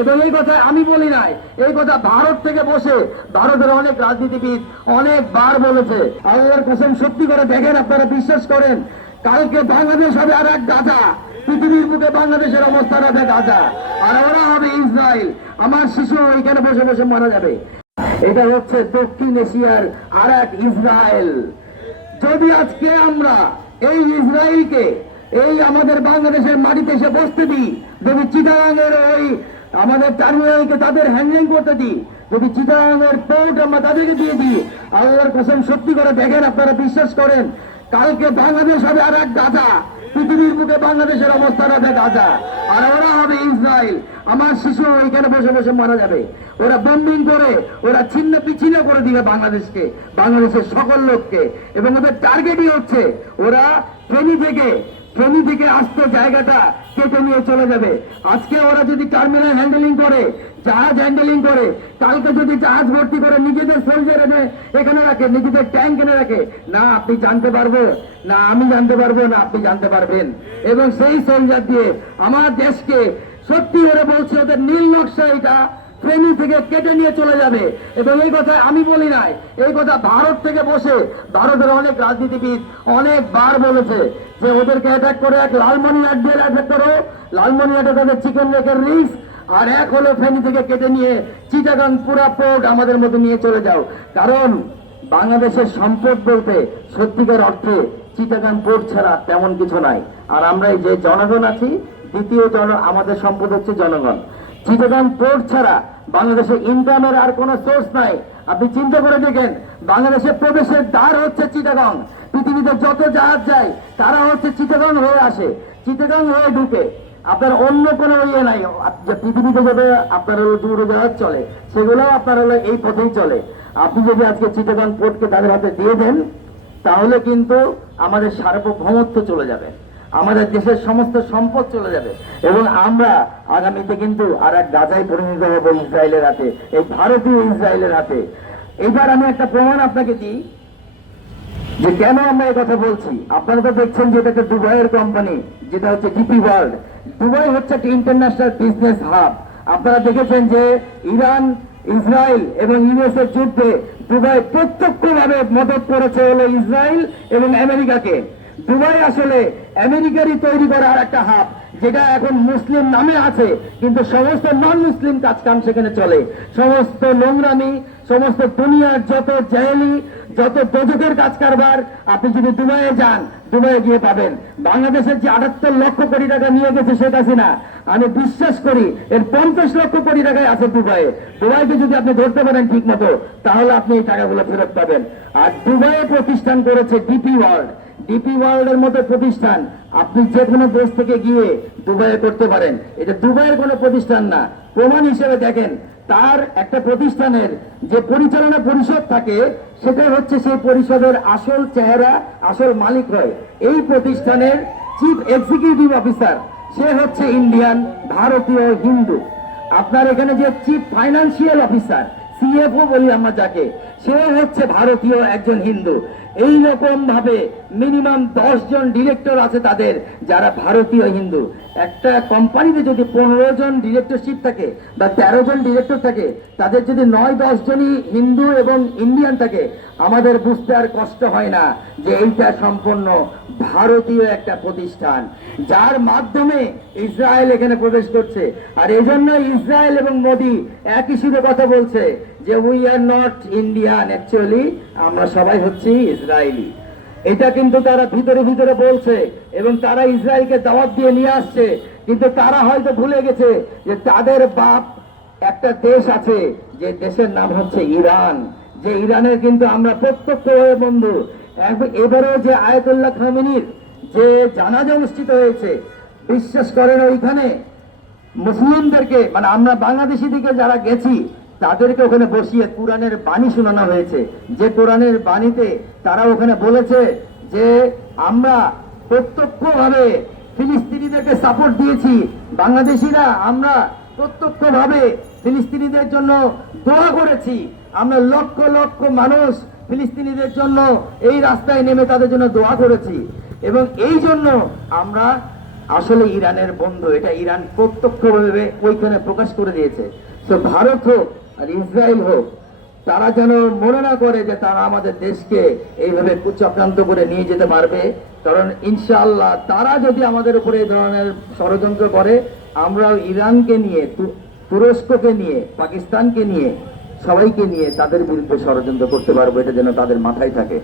এবং এই কথা আমি বলি নাই, এই কথা ভারত থেকে বসে ভারতের অনেক রাজনীতিবিদ অনেকবার বলেছে। আল্লাহর কসম সত্যি করে দেখেন, আপনারা বিশ্বাস করেন, কালকে বাংলাদেশ হবে আর এক গাজা। পৃথিবীর বুকে বাংলাদেশের অবস্থা হবে গাজা, আর ওরা হবে ইসরায়েল। আমার শিশু ওইখানে বসে বসে মারা যাবে। এটা হচ্ছে দক্ষিণ এশিয়ার আর এক ইসরায়েল। যদি আজকে আমরা এই ইসরায়েলকে এই আমাদের বাংলাদেশের মাটিতে এসে বসতে দিই, যদি চিটাগাংয়ের ওই আমাদের টার্মিনালকে তাদের হ্যান্ডলিং করতে দিই, যদি চিটাগাংয়ের পোর্ট আমরা তাদেরকে দিয়ে দিই, আল্লাহর কসম সত্যি করে দেখেন, আপনারা বিশ্বাস করেন, কালকে বাংলাদেশ হবে আর এক গাজা। পৃথিবীর বুকে বাংলাদেশের অবস্থা হবে গাজা, আর ওরা হবে ইসরায়েল। আমার শিশু ওইখানে বসে বসে মারা যাবে। ওরা বম্বিং করে ওরা ছিন্ন বিচ্ছিন্ন করে দিবে বাংলাদেশকে, বাংলাদেশের সকল লোককে। এবং ওদের টার্গেটই হচ্ছে ওরা ফেনী থেকে আসতে জায়গাটা কেটে নিয়ে চলে যাবে। আজকে ওরা যদি টার্মিনাল হ্যান্ডেলিং করে, জাহাজ হ্যান্ডেলিং করে, কালকে যদি জাহাজ ভর্তি করে নিজেদের সোলজার এনে এখানে রাখে, নিজেদের ট্যাঙ্ক এনে রাখে, না আপনি জানতে পারবো, না আমি জানতে পারবো, না আপনি জানতে পারবেন। এবং সেই সোলজার দিয়ে আমার দেশকে সত্যি ওরা বলছে ওদের নীল নকশা এটা ফেনী থেকে কেটে নিয়ে চলে যাবে। এবং এই কথা আমি বলি নাই, এই কথা ভারত থেকে বসে ভারতের অনেক রাজনীতিবিদ অনেকবার বলেছে যে ওদেরকে অ্যাটাক করে, এক লালমনিরহাট দিয়ে অ্যাটাক করো, লালমনিরহাটে তাদের চিকেন রেখের রিস্ক, আর এক হলো ফেনী থেকে কেটে নিয়ে চিটাগাং পুরা পোর্ট আমাদের মধ্যে নিয়ে চলে যাও। কারণ বাংলাদেশের সম্পদ বলতে সত্যিকার অর্থে চিটাগাং পোর্ট ছাড়া তেমন কিছু নাই। আর আমরা এই যে জনগণ আছি, দ্বিতীয় আমাদের সম্পদ হচ্ছে জনগণ। চিটাগাং পোর্ট ছাড়া বাংলাদেশের ইনকামের আর কোনো সোর্স নাই। আপনি চিন্তা করে দেখেন, বাংলাদেশের প্রবেশের দ্বার হচ্ছে চিটাগাং। পৃথিবীতে যত জাহাজ যায় তারা হচ্ছে চিটাগাং হয়ে আসে, চিটাগাং হয়ে ঢুকে। আপনার অন্য কোনো ইয়ে নাই যে পৃথিবীতে যাবে আপনার হলো দূরজাহাজ চলে, সেগুলো আপনার হলো এই পথেই চলে। আপনি যদি আজকে চিটাগাং পোর্টকে তাদের হাতে দিয়ে দেন, তাহলে কিন্তু আমাদের সার্বভৌমত্ব চলে যাবে, আমাদের দেশের সমস্ত সম্পদ চলে যাবে, এবং আমরা আগামীতে কিন্তু আর এক গাজায় পরিণত হবো ইসরায়েলের হাতে, এই ভারতীয় ইসরায়েলের হাতে। এবার আমি একটা প্রমাণ আপনাকে দিই যে কেন আমরা এই কথা বলছি। আপনারা তো দেখছেন যে এটা একটা দুবাইয়ের কোম্পানি, যেটা হচ্ছে ডিপি ওয়ার্ল্ড। দুবাই হচ্ছে একটা ইন্টারন্যাশনাল বিজনেস হাব। আপনারা দেখেছেন যে ইরান, ইসরায়েল এবং ইউএস এর যুদ্ধে দুবাই প্রত্যক্ষভাবে মদত করেছে হলো ইসরায়েল এবং আমেরিকাকে। দুবাই আসলে আমেরিকারই তৈরি করা আর একটা হাব, যেটা এখন মুসলিম নামে আছে, কিন্তু সমস্ত নন মুসলিম কাজকাম সেখানে চলে। সমস্ত নোংরামি, সমস্ত দুনিয়ার যত জাহেলি, যত দোজকের কাজ কারবার আপনি যদি দুবাইয়ে যান, দুবাইয়ে গিয়ে পাবেন। বাংলাদেশের যে 78 লক্ষ কোটি টাকা নিয়ে গেছে শেখ হাসিনা, আমি বিশ্বাস করি এর 50 লক্ষ কোটি টাকায় আছে দুবাইয়ে। দুবাইকে যদি আপনি ধরতে পারেন ঠিক মতো, তাহলে আপনি এই টাকাগুলো ফেরত পাবেন। আর দুবাইয়ে প্রতিষ্ঠান করেছে ডিপি ওয়ার্ল্ড। ডিপি ওয়ার্ল্ডের মতো প্রতিষ্ঠান আপনি যে কোনো দেশ থেকে গিয়ে দুবাইয়ে করতে পারেন। এটা দুবাইয়ের কোনো প্রতিষ্ঠান না। প্রমাণ হিসেবে দেখেন, তার একটা প্রতিষ্ঠানের যে পরিচালনা পরিষদ থাকে, সেটা হচ্ছে সেই পরিষদের আসল চেহারা, আসল মালিক হয় এই প্রতিষ্ঠানের চিফ এক্সিকিউটিভ অফিসার, সে হচ্ছে ইন্ডিয়ান, ভারতীয়, হিন্দু। আপনার এখানে যে চিফ ফাইন্যান্সিয়াল অফিসার, সিএফও বলি আমরা যাকে, সে হচ্ছে ভারতীয়, একজন হিন্দু। এই রকম ভাবে মিনিমাম 10 জন ডিরেক্টর আছে তাদের, যারা ভারতীয় হিন্দু। একটা কোম্পানিতে যদি 15 জন ডিরেক্টরশিপ থাকে বা 13 জন ডিরেক্টর থাকে, তাদের যদি 9-10 জনই হিন্দু এবং ইন্ডিয়ান থাকে, আমাদের বুঝতে আর কষ্ট হয় না যে এইটা সম্পূর্ণ ভারতীয় একটা প্রতিষ্ঠান, যার মাধ্যমে ইসরায়েল এখানে প্রবেশ করছে। আর এই জন্য ইসরায়েল এবং মোদি একই সুরে কথা বলছে যে we are not Indian, actually আমরা সবাই হচ্ছি ইসরায়েলি। এটা কিন্তু তারা ভিতরে ভিতরে বলছে, এবং তারা ইসরায়েলকে দাওয়াত দিয়ে নিয়ে আসছে। কিন্তু তারা হয়তো ভুলে গেছে যে তাদের বাপ একটা দেশ আছে, যে দেশের নাম হচ্ছে ইরান, যে ইরানের কিন্তু আমরা প্রত্যক্ষ হয়ে বন্ধু। এবারেও যে আয়াতুল্লাহ খামেনির যে জানাজা অনুষ্ঠিত হয়েছে, বিশ্বাস করেন ওইখানে মুসলিমদেরকে, মানে আমরা বাংলাদেশি দিকে যারা গেছি, তাদেরকে ওখানে বসিয়ে কোরআনের বাণী শোনানো হয়েছে। যে কোরআনের বাণীতে তারা ওখানে বলেছে যে আমরা প্রত্যক্ষভাবে ফিলিস্তিনিদেরকে সাপোর্ট দিয়েছি, বাংলাদেশিরা আমরা প্রত্যক্ষভাবে ফিলিস্তিনিদের জন্য দোয়া করেছি, আমরা লক্ষ লক্ষ মানুষ ফিলিস্তিনিদের জন্য এই রাস্তায় নেমে তাদের জন্য দোয়া করেছি, এবং এই জন্য আমরা আসলে ইরানের বন্ধু, এটা ইরান প্রত্যক্ষভাবে ওইখানে প্রকাশ করে দিয়েছে। তো ভারত হোক আর ইসরায়েল হোক, তারা যেন মনে না করে যে তারা আমাদের দেশকে এইভাবে চক্রান্ত করে নিয়ে যেতে পারবে। কারণ ইনশাআল্লাহ তারা যদি আমাদের উপরে এই ধরনের ষড়যন্ত্র করে, আমরাও ইরানকে নিয়ে, তুরস্ককে নিয়ে, পাকিস্তানকে নিয়ে, সবাইকে নিয়ে তাদের বিরুদ্ধে ষড়যন্ত্র করতে পারবো। এটা যেন তাদের মাথায় থাকে।